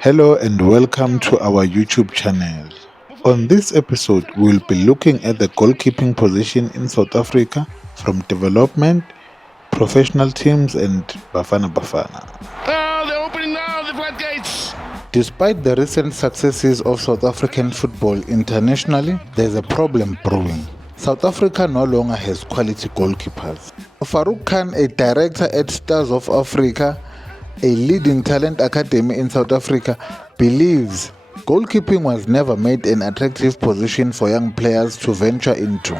Hello and welcome to our YouTube channel. On this episode, we'll be looking at the goalkeeping position in South Africa from development, professional teams and Bafana. Oh, they're opening now, the floodgates! Despite the recent successes of South African football internationally, there's a problem brewing. South Africa no longer has quality goalkeepers. Farouk Khan, a director at Stars of Africa, a leading talent academy in South Africa, believes goalkeeping was never made an attractive position for young players to venture into.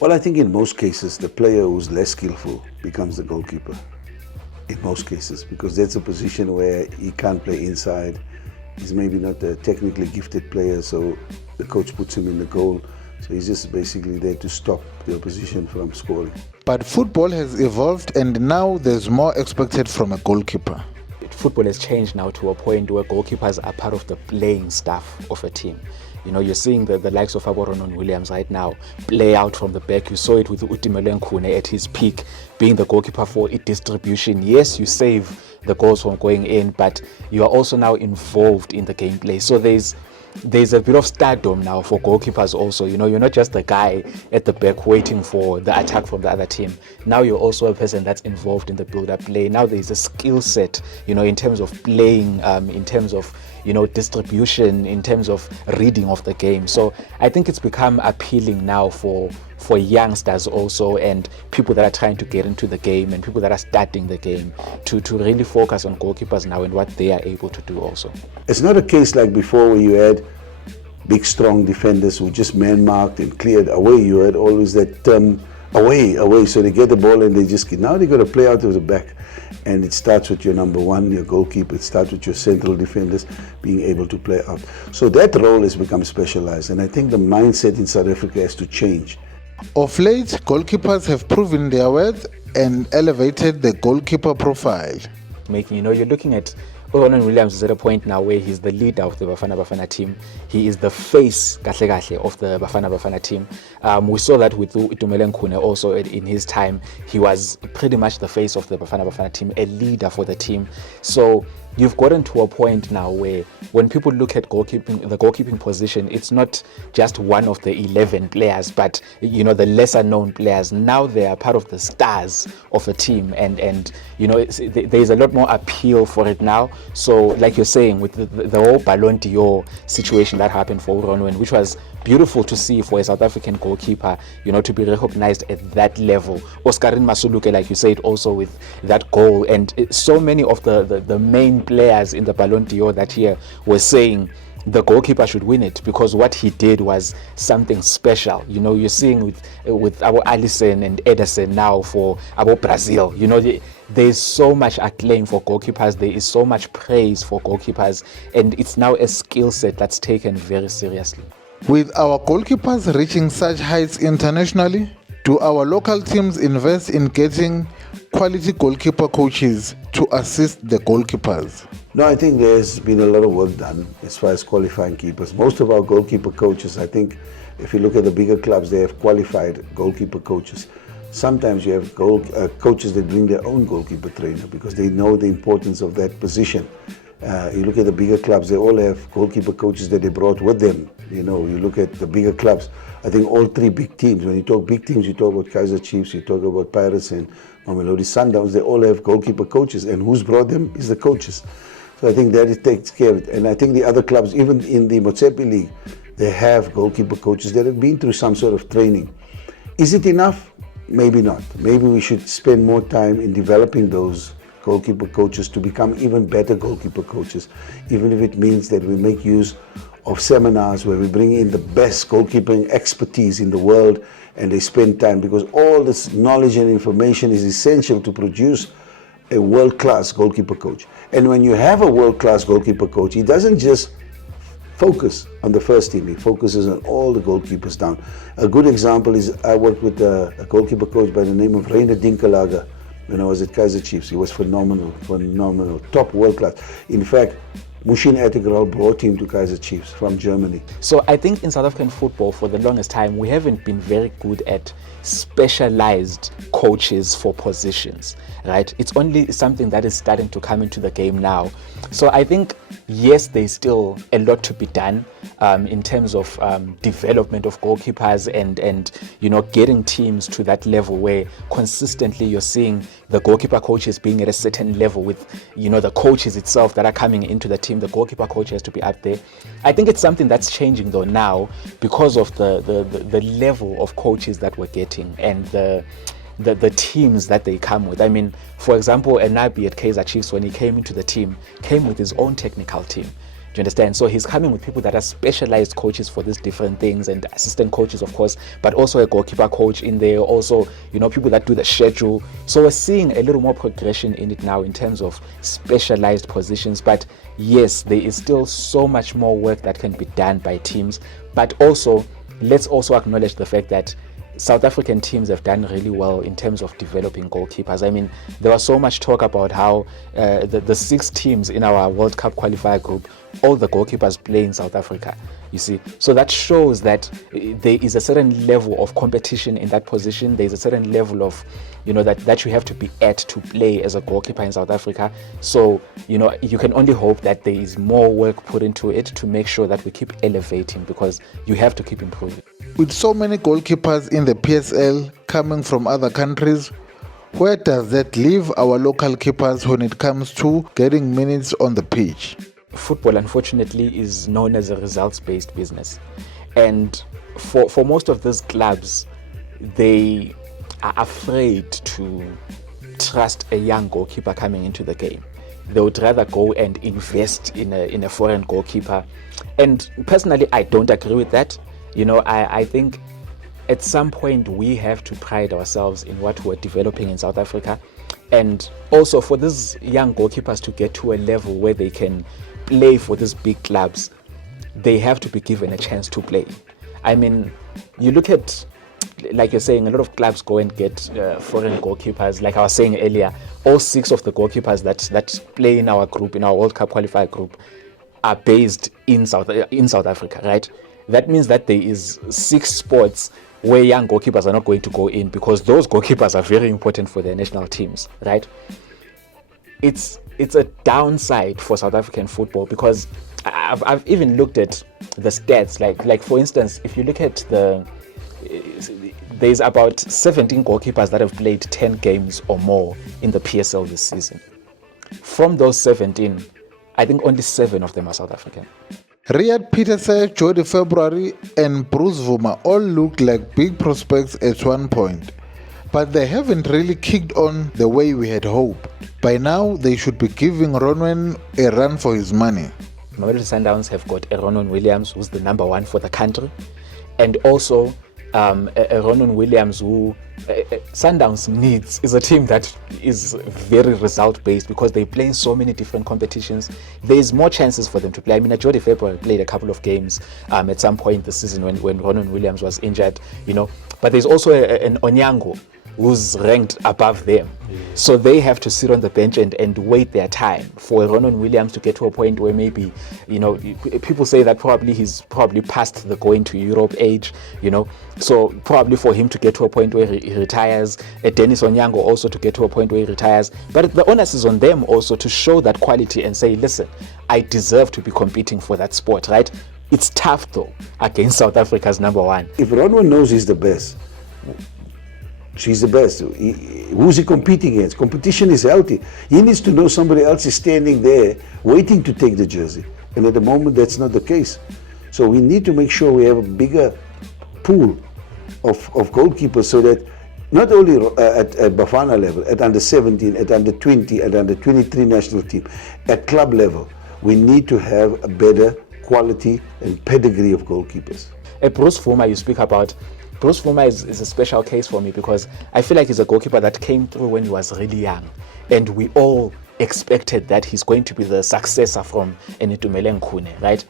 Well, I think in most cases, the player who's less skillful becomes the goalkeeper. In most cases, because that's a position where he can't play inside. He's maybe not a technically gifted player, so the coach puts him in the goal. So he's just basically there to stop the opposition from scoring. But football has evolved and now there's more expected from a goalkeeper. Football has changed now to a point where goalkeepers are part of the playing staff of a team. You know, you're seeing the likes of RONWEN Williams right now play out from the back. You saw it with Utimele Nkune at his peak, being the goalkeeper for distribution. Yes, you save the goals from going in, but you are also now involved in the gameplay. So there's a bit of stardom now for goalkeepers also. You know, you're not just the guy at the back waiting for the attack from the other team. Now you're also a person that's involved in the build-up play. Now there's a skill set, you know, in terms of playing, in terms of, you know, distribution, in terms of reading of the game. So I think it's become appealing now for youngsters also, and people that are trying to get into the game and people that are starting the game to really focus on goalkeepers now and what they are able to do also. It's not a case like before where you had big strong defenders who just man-marked and cleared away. You had always that away, so they get the ball and they just get. Now they got to play out of the back, and it starts with your number one, your goalkeeper. It starts with your central defenders being able to play out. So that role has become specialized, and I think the mindset in South Africa has to change. Of late, goalkeepers have proven their worth and elevated the goalkeeper profile. You know, you're looking at RONWEN Williams is at a point now where he's the leader of the Bafana team. He is the face kahle of the Bafana team. We saw that with Utumele Nkune also in his time. He was pretty much the face of the Bafana team, a leader for the team. So you've gotten to a point now where when people look at the goalkeeping position, it's not just one of the 11 players, but you know, the lesser known players. Now they are part of the stars of a team, and you know, there's a lot more appeal for it now. So like you're saying, with the whole Ballon d'Or situation that happened for RONWEN, which was beautiful to see for a South African goalkeeper, you know, to be recognized at that level. Oscarine Masuluke, like you said, also with that goal, and so many of the main players in the Ballon d'Or that year were saying the goalkeeper should win it because what he did was something special. You know, you're seeing with our Alisson and Ederson now for our Brazil. You know, there's so much acclaim for goalkeepers. There is so much praise for goalkeepers, and it's now a skill set that's taken very seriously. With our goalkeepers reaching such heights internationally, do our local teams invest in getting quality goalkeeper coaches to assist the goalkeepers? No, I think there's been a lot of work done as far as qualifying keepers. Most of our goalkeeper coaches, I think, if you look at the bigger clubs, they have qualified goalkeeper coaches. Sometimes you have coaches that bring their own goalkeeper trainer because they know the importance of that position. You look at the bigger clubs, they all have goalkeeper coaches that they brought with them. You know, you look at the bigger clubs, I think all three big teams, when you talk big teams, you talk about Kaizer Chiefs, you talk about Pirates and Mamelodi Sundowns, they all have goalkeeper coaches, and who's brought them is the coaches. So I think that it takes care of it. And I think the other clubs, even in the Motsepe League, they have goalkeeper coaches that have been through some sort of training. Is it enough? Maybe not. Maybe we should spend more time in developing those goalkeeper coaches to become even better goalkeeper coaches, even if it means that we make use of seminars where we bring in the best goalkeeping expertise in the world and they spend time, because all this knowledge and information is essential to produce a world-class goalkeeper coach. And when you have a world-class goalkeeper coach, he doesn't just focus on the first team, he focuses on all the goalkeepers down. A good example is I worked with a goalkeeper coach by the name of Reiner Dinkelage when I was at Kaizer Chiefs. He was phenomenal, top world class. In fact, Mushin Ettegral brought him to Kaizer Chiefs from Germany. So I think in South African football, for the longest time, we haven't been very good at specialized coaches for positions, right? It's only something that is starting to come into the game now. So I think, yes, there's still a lot to be done in terms of development of goalkeepers and getting teams to that level where consistently you're seeing the goalkeeper coaches being at a certain level with the coaches itself that are coming into the team. The goalkeeper coach has to be up there. I think it's something that's changing though now because of the level of coaches that we're getting and the teams that they come with. I mean, for example, Enabi at Kaizer Chiefs, when he came into the team, came with his own technical team. Do you understand? So he's coming with people that are specialized coaches for these different things, and assistant coaches, of course, but also a goalkeeper coach in there, also, people that do the schedule. So we're seeing a little more progression in it now in terms of specialized positions. But yes, there is still so much more work that can be done by teams. But also, let's also acknowledge the fact that South African teams have done really well in terms of developing goalkeepers. I mean, there was so much talk about how the 6 teams in our World Cup qualifier group, all the goalkeepers play in South Africa, you see. So that shows that there is a certain level of competition in that position. There's a certain level of, that you have to be at to play as a goalkeeper in South Africa. So, you can only hope that there is more work put into it to make sure that we keep elevating, because you have to keep improving. With so many goalkeepers in the PSL coming from other countries, where does that leave our local keepers when it comes to getting minutes on the pitch? Football, unfortunately, is known as a results-based business. And for most of these clubs, they are afraid to trust a young goalkeeper coming into the game. They would rather go and invest in a foreign goalkeeper. And personally, I don't agree with that. I think at some point we have to pride ourselves in what we're developing in South Africa. And also for these young goalkeepers to get to a level where they can play for these big clubs, they have to be given a chance to play. I mean, you look at, like you're saying, a lot of clubs go and get foreign goalkeepers. Like I was saying earlier, all 6 of the goalkeepers that play in our group, in our World Cup qualifier group, are based in South Africa, right? That means that there is 6 spots where young goalkeepers are not going to go in, because those goalkeepers are very important for their national teams, right? It's a downside for South African football, because I've even looked at the stats. Like for instance, if you look at there's about 17 goalkeepers that have played 10 games or more in the PSL this season. From those 17, I think only 7 of them are South African. Riyad Peterson, Jody February and Bruce Vuma all looked like big prospects at one point, but they haven't really kicked on the way we had hoped. By now, they should be giving RONWEN a run for his money. Mamelodi Sundowns have got a RONWEN Williams, who's the number 1 for the country, and also a RONWEN Williams who Sundowns needs is a team that is very result-based, because they play in so many different competitions. There's more chances for them to play. I mean, Jody February played a couple of games at some point this season when RONWEN Williams was injured, but there's also an Onyango who's ranked above them. So they have to sit on the bench and wait their time for RONWEN Williams to get to a point where maybe, people say that he's probably past the going to Europe age, so probably for him to get to a point where he retires, Dennis Onyango also to get to a point where he retires. But the onus is on them also to show that quality and say, listen, I deserve to be competing for that spot, right? It's tough though against South Africa's number 1. If RONWEN knows he's the best, she's the best. Who's he competing against? Competition is healthy. He needs to know somebody else is standing there waiting to take the jersey. And at the moment, that's not the case. So we need to make sure we have a bigger pool of goalkeepers, so that not only at BAFANA level, at under 17, at under 20, at under 23 national team, at club level, we need to have a better quality and pedigree of goalkeepers. Bruce Vuma, you speak about, Bruce Vuma is a special case for me, because I feel like he's a goalkeeper that came through when he was really young, and we all expected that he's going to be the successor from Itumeleng Khune, right?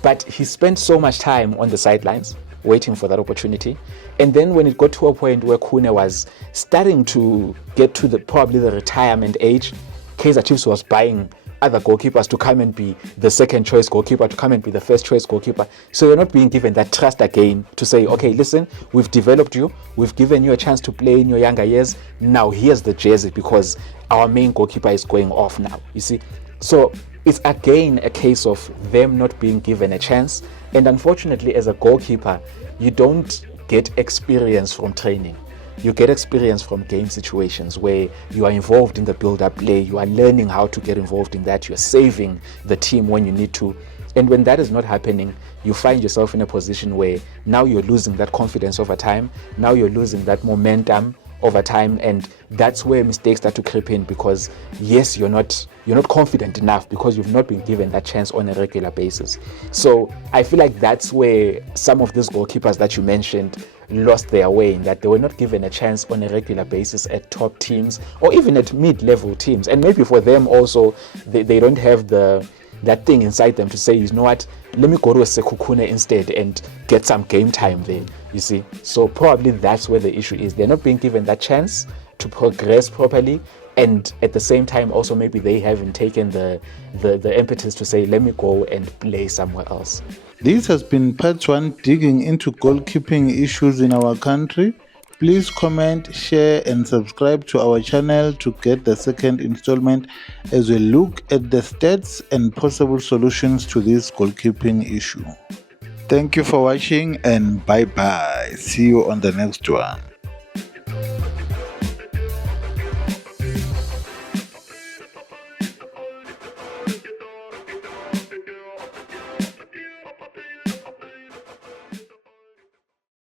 But he spent so much time on the sidelines waiting for that opportunity, and then when it got to a point where Khune was starting to get to probably the retirement age, Kaizer Chiefs was buying other goalkeepers to come and be the second choice goalkeeper, to come and be the first choice goalkeeper. So you're not being given that trust again to say, okay, listen, we've developed you, we've given you a chance to play in your younger years. Now here's the jersey because our main goalkeeper is going off now, you see. So it's again a case of them not being given a chance. And unfortunately, as a goalkeeper, you don't get experience from training. You get experience from game situations where you are involved in the build-up play, you are learning how to get involved in that, you're saving the team when you need to. And when that is not happening, you find yourself in a position where now you're losing that confidence over time, now you're losing that momentum over time, and that's where mistakes start to creep in, because yes, you're not confident enough because you've not been given that chance on a regular basis. So I feel like that's where some of these goalkeepers that you mentioned lost their way, in that they were not given a chance on a regular basis at top teams or even at mid-level teams. And maybe for them also, they don't have that thing inside them to say, you know what, let me go to a Sekhukhune instead and get some game time there, you see. So probably that's where the issue is. They're not being given that chance to progress properly, and at the same time also maybe they haven't taken the impetus to say, let me go and play somewhere else. This has been part 1 digging into goalkeeping issues in our country. Please comment, share and subscribe to our channel to get the second installment as we look at the stats and possible solutions to this goalkeeping issue. Thank you for watching and bye bye. See you on the next one.